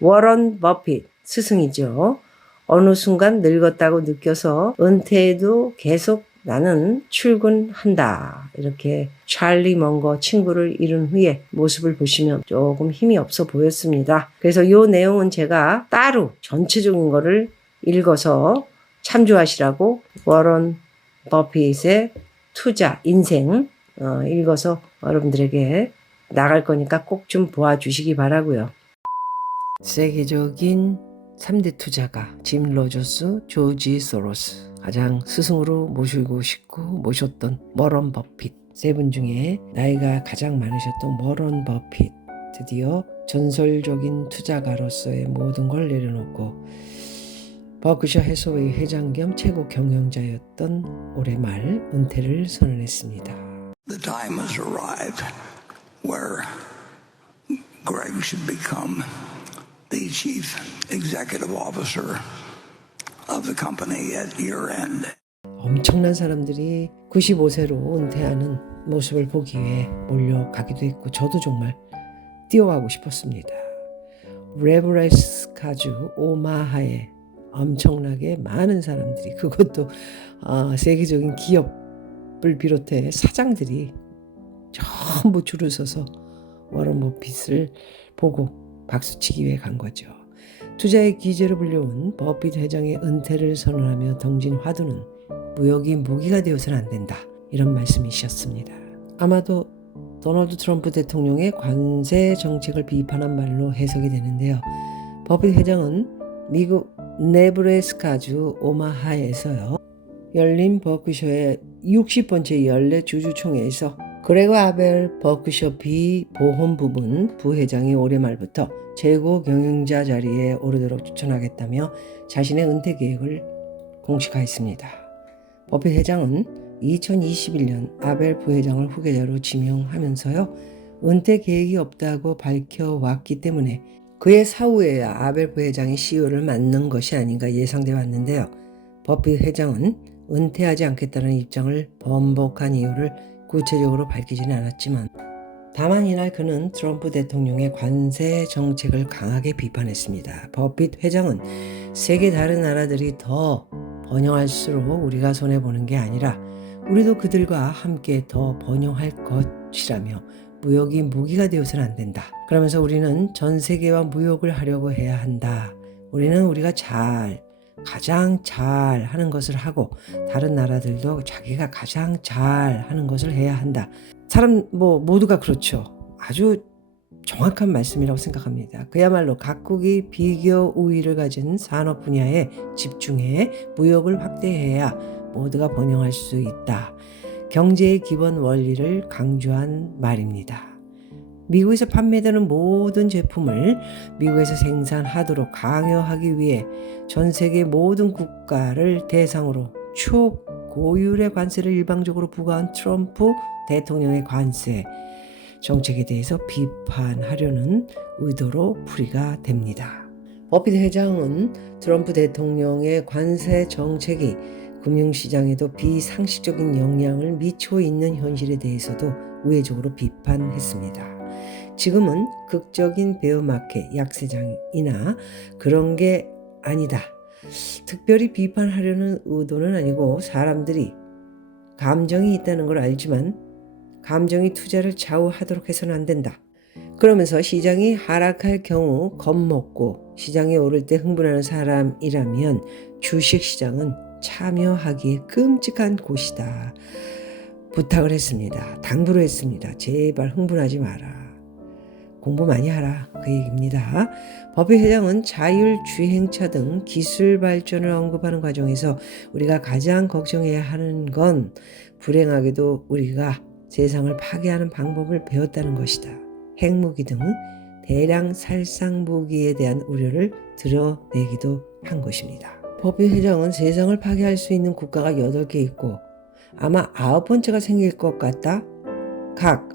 워런 버핏 스승이죠. 어느 순간 늙었다고 느껴서 은퇴해도 계속 나는 출근한다. 이렇게 찰리 먼거 친구를 잃은 후에 모습을 보시면 조금 힘이 없어 보였습니다. 그래서 이 내용은 제가 따로 전체적인 거를 읽어서 참조하시라고 워런 버핏의 투자, 인생 읽어서 여러분들에게 나갈 거니까 꼭 좀 보아주시기 바라고요. 세계적인 3대 투자가 짐 로저스, 조지 소로스, 가장 스승으로 모시고 싶고 모셨던 워런 버핏 세 분 중에 나이가 가장 많으셨던 워런 버핏, 드디어 전설적인 투자가로서의 모든 걸 내려놓고 버크셔 해서웨이 회장 겸 최고 경영자였던 올해 말 은퇴를 선언했습니다. The time has arrived where Greg should become the chief executive officer of the company at year end. 엄청난 사람들이 95세로 은퇴하는 모습을 보기 위해 몰려가기도 했고 저도 정말 뛰어가고 싶었습니다. 레브레스카주 오마하에 엄청나게 많은 사람들이, 그것도 세계적인 기업을 비롯해 사장들이 전부 줄을 서서 워런 버핏을 보고 박수치기 위해 간 거죠. 투자의 기재로 불려온 버핏 회장의 은퇴를 선언하며 던진 화두는 무역이 무기가 되어서는 안 된다, 이런 말씀이셨습니다. 아마도 도널드 트럼프 대통령의 관세 정책을 비판한 말로 해석이 되는데요. 버핏 회장은 미국 네브래스카주 오마하에서요 열린 버크셔의 60번째 연례 주주총회에서 그레거 아벨 버크셔 비보험부문 부회장이 올해 말부터 최고 경영자 자리에 오르도록 추천하겠다며 자신의 은퇴 계획을 공식화했습니다. 버핏 회장은 2021년 아벨 부회장을 후계자로 지명하면서요 은퇴 계획이 없다고 밝혀왔기 때문에 그의 사후에야 아벨 부회장이 CEO를 맡는 것이 아닌가 예상돼 왔는데요. 버핏 회장은 은퇴하지 않겠다는 입장을 번복한 이유를 구체적으로 밝히지는 않았지만 다만 이날 그는 트럼프 대통령의 관세 정책을 강하게 비판했습니다. 버핏 회장은 세계 다른 나라들이 더 번영할수록 우리가 손해보는 게 아니라 우리도 그들과 함께 더 번영할 것이라며 무역이 무기가 되어서는 안 된다. 그러면서 우리는 전 세계와 무역을 하려고 해야 한다. 우리는 우리가 가장 잘 하는 것을 하고 다른 나라들도 자기가 가장 잘 하는 것을 해야 한다. 사람 모두가 그렇죠. 아주 정확한 말씀이라고 생각합니다. 그야말로 각국이 비교 우위를 가진 산업 분야에 집중해 무역을 확대해야 모두가 번영할 수 있다. 경제의 기본 원리를 강조한 말입니다. 미국에서 판매되는 모든 제품을 미국에서 생산하도록 강요하기 위해 전 세계 모든 국가를 대상으로 초고율의 관세를 일방적으로 부과한 트럼프 대통령의 관세 정책에 대해서 비판하려는 의도로 풀이가 됩니다. 버핏 회장은 트럼프 대통령의 관세 정책이 금융시장에도 비상식적인 영향을 미치고 있는 현실에 대해서도 우회적으로 비판했습니다. 지금은 극적인 베어마켓 약세장이나 그런 게 아니다. 특별히 비판하려는 의도는 아니고 사람들이 감정이 있다는 걸 알지만 감정이 투자를 좌우하도록 해서는 안 된다. 그러면서 시장이 하락할 경우 겁먹고 시장이 오를 때 흥분하는 사람이라면 주식시장은 참여하기에 끔찍한 곳이다. 부탁을 했습니다. 당부를 했습니다. 제발 흥분하지 마라. 공부 많이 하라. 그 얘기입니다. 버핏 회장은 자율주행차 등 기술 발전을 언급하는 과정에서 우리가 가장 걱정해야 하는 건 불행하게도 우리가 세상을 파괴하는 방법을 배웠다는 것이다. 핵무기 등 대량 살상 무기에 대한 우려를 드러내기도 한 것입니다. 버핏 회장은 세상을 파괴할 수 있는 국가가 8개 있고 아마 9번째가 생길 것 같다. 각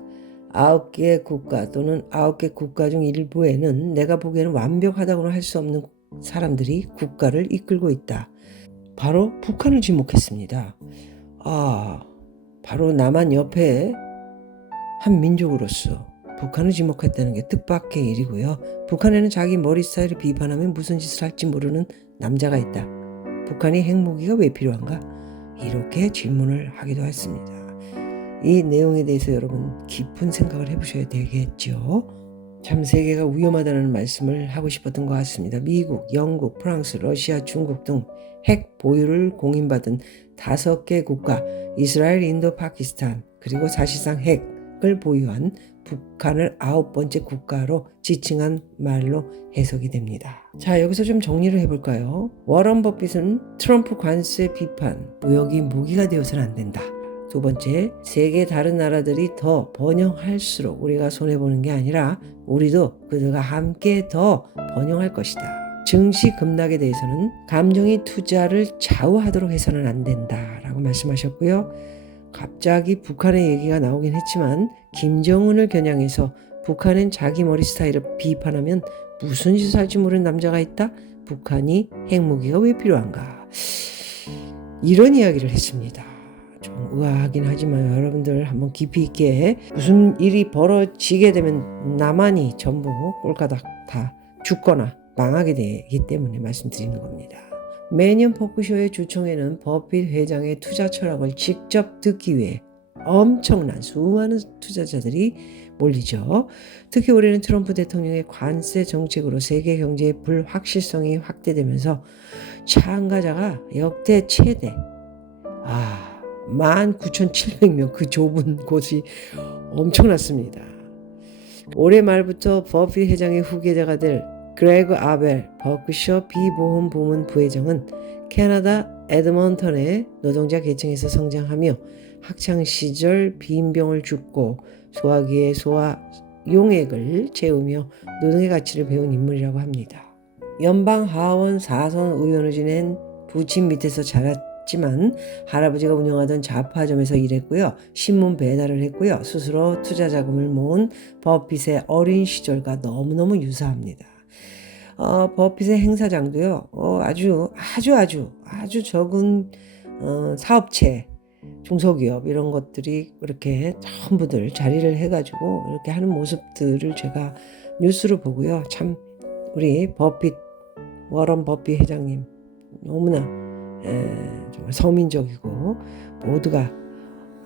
9개 국가 또는 9개 국가 중 일부에는 내가 보기에는 완벽하다고는 할 수 없는 사람들이 국가를 이끌고 있다. 바로 북한을 지목했습니다. 바로 남한 옆에 한 민족으로서 북한을 지목했다는 게 뜻밖의 일이고요. 북한에는 자기 머리 스타일을 비판하면 무슨 짓을 할지 모르는 남자가 있다. 북한이 핵무기가 왜 필요한가? 이렇게 질문을 하기도 했습니다. 이 내용에 대해서 여러분 깊은 생각을 해보셔야 되겠죠. 참 세계가 위험하다는 말씀을 하고 싶었던 것 같습니다. 미국, 영국, 프랑스, 러시아, 중국 등 핵 보유를 공인받은 5개 국가, 이스라엘, 인도, 파키스탄, 그리고 사실상 핵을 보유한 북한을 9번째 국가로 지칭한 말로 해석이 됩니다. 자, 여기서 좀 정리를 해볼까요? 워런 버핏은 트럼프 관세 비판, 무역이 무기가 되어서는 안 된다. 두 번째, 세계 다른 나라들이 더 번영할수록 우리가 손해보는 게 아니라 우리도 그들과 함께 더 번영할 것이다. 증시 급락에 대해서는 감정이 투자를 좌우하도록 해서는 안 된다라고 말씀하셨고요. 갑자기 북한의 얘기가 나오긴 했지만 김정은을 겨냥해서 북한은 자기 머리 스타일을 비판하면 무슨 짓을 할지 모르는 남자가 있다? 북한이 핵무기가 왜 필요한가? 이런 이야기를 했습니다. 좀 의아하긴 하지만 여러분들 한번 깊이 있게 무슨 일이 벌어지게 되면 나만이 전부 꼴가닥 다 죽거나 망하게 되기 때문에 말씀드리는 겁니다. 매년 포크쇼의 주총에는 버핏 회장의 투자 철학을 직접 듣기 위해 엄청난 수많은 투자자들이 몰리죠. 특히 올해는 트럼프 대통령의 관세 정책으로 세계 경제의 불확실성이 확대되면서 참가자가 역대 최대 19,700명 그 좁은 곳이 엄청났습니다. 올해 말부터 버핏 회장의 후계자가 될 그레그 아벨 버크셔 비보험 부문 부회장은 캐나다 에드먼턴의 노동자 계층에서 성장하며 학창시절 빈병을 줍고 소화기의 소화 용액을 채우며 노동의 가치를 배운 인물이라고 합니다. 연방 하원 4선 의원을 지낸 부친 밑에서 자랐지만 할아버지가 운영하던 잡화점에서 일했고요. 신문 배달을 했고요. 스스로 투자 자금을 모은 버핏의 어린 시절과 너무너무 유사합니다. 버핏의 행사장도요. 아주 적은 사업체, 중소기업 이런 것들이 이렇게 전부들 자리를 해가지고 이렇게 하는 모습들을 제가 뉴스로 보고요. 참 우리 워런 버핏 회장님 너무나 정말 서민적이고 모두가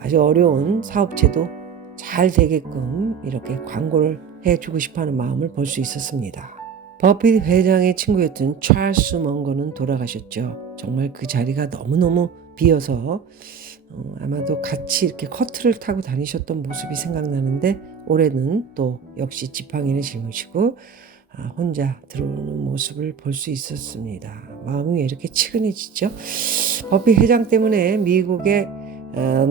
아주 어려운 사업체도 잘 되게끔 이렇게 광고를 해주고 싶어하는 마음을 볼 수 있었습니다. 버핏 회장의 친구였던 찰스 먼거는 돌아가셨죠. 정말 그 자리가 너무너무 비어서 아마도 같이 이렇게 커트를 타고 다니셨던 모습이 생각나는데 올해는 또 역시 지팡이를 짊으시고 혼자 들어오는 모습을 볼 수 있었습니다. 마음이 왜 이렇게 치근해지죠? 버핏 회장 때문에 미국의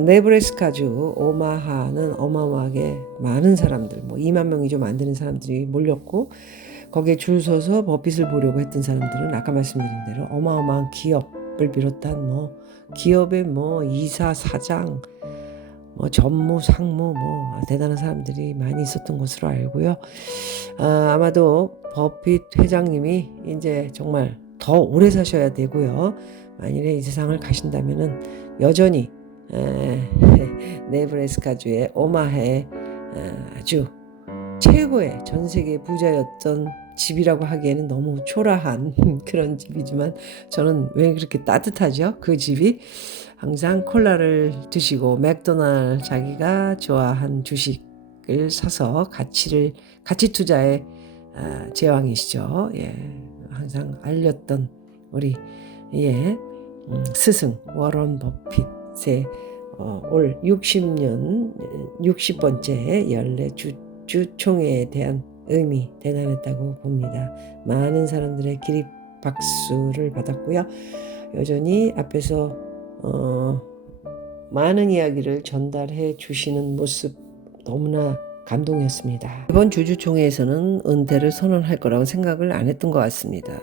네브래스카주 오마하는 어마어마하게 많은 사람들, 2만 명이 좀 안 되는 사람들이 몰렸고 거기에 줄 서서 버핏을 보려고 했던 사람들은 아까 말씀드린 대로 어마어마한 기업을 비롯한 기업의 이사, 사장, 전무, 상무 대단한 사람들이 많이 있었던 것으로 알고요. 아마도 버핏 회장님이 이제 정말 더 오래 사셔야 되고요. 만일에 이 세상을 가신다면은 여전히 네브래스카주의 오마하의 아주 최고의 전 세계 부자였던 집이라고 하기에는 너무 초라한 그런 집이지만 저는 왜 그렇게 따뜻하죠? 그 집이 항상 콜라를 드시고 맥도날드 자기가 좋아한 주식을 사서 가치 투자의 제왕이시죠. 예, 항상 알렸던 우리 스승 워런 버핏의 올 60번째 연례 주총회에 대한 의미 대단했다고 봅니다. 많은 사람들의 기립 박수를 받았고요. 여전히 앞에서 많은 이야기를 전달해 주시는 모습 너무나 감동이었습니다. 이번 주주총회에서는 은퇴를 선언할 거라고 생각을 안 했던 것 같습니다.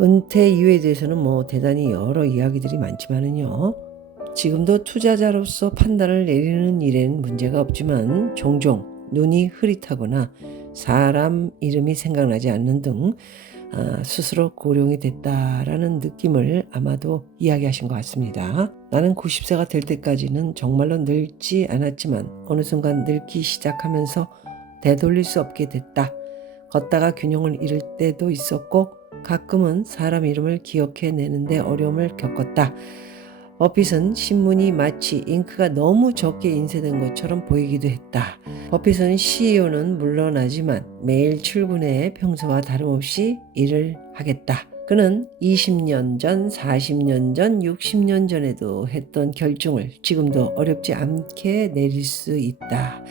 은퇴 이유에 대해서는 대단히 여러 이야기들이 많지만은요. 지금도 투자자로서 판단을 내리는 일에는 문제가 없지만 종종 눈이 흐릿하거나 사람 이름이 생각나지 않는 등 스스로 고령이 됐다라는 느낌을 아마도 이야기하신 것 같습니다. 나는 90세가 될 때까지는 정말로 늙지 않았지만 어느 순간 늙기 시작하면서 되돌릴 수 없게 됐다. 걷다가 균형을 잃을 때도 있었고 가끔은 사람 이름을 기억해내는데 어려움을 겪었다. 버핏은 신문이 마치 잉크가 너무 적게 인쇄된 것처럼 보이기도 했다. 버핏은 CEO는 물러나지만 매일 출근해 평소와 다름없이 일을 하겠다. 그는 20년 전, 40년 전, 60년 전에도 했던 결정을 지금도 어렵지 않게 내릴 수 있다.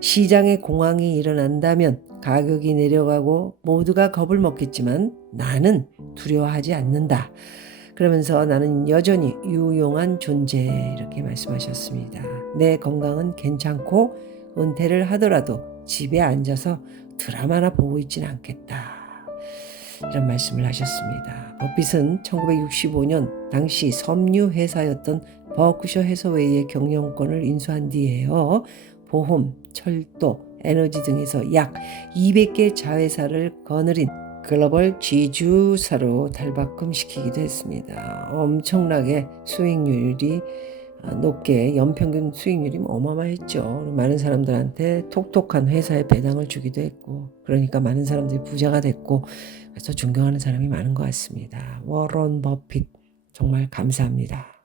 시장에 공황이 일어난다면 가격이 내려가고 모두가 겁을 먹겠지만 나는 두려워하지 않는다. 그러면서 나는 여전히 유용한 존재, 이렇게 말씀하셨습니다. 내 건강은 괜찮고 은퇴를 하더라도 집에 앉아서 드라마나 보고 있지는 않겠다. 이런 말씀을 하셨습니다. 버핏은 1965년 당시 섬유 회사였던 버크셔 해서웨이의 경영권을 인수한 뒤에요. 보험, 철도, 에너지 등에서 약 200개 자회사를 거느린 글로벌 지주사로 탈바꿈시키기도 했습니다. 엄청나게 수익률이 높게 연평균 수익률이 어마어마했죠. 많은 사람들한테 톡톡한 회사에 배당을 주기도 했고, 그러니까 많은 사람들이 부자가 됐고, 그래서 존경하는 사람이 많은 것 같습니다. 워런 버핏 정말 감사합니다.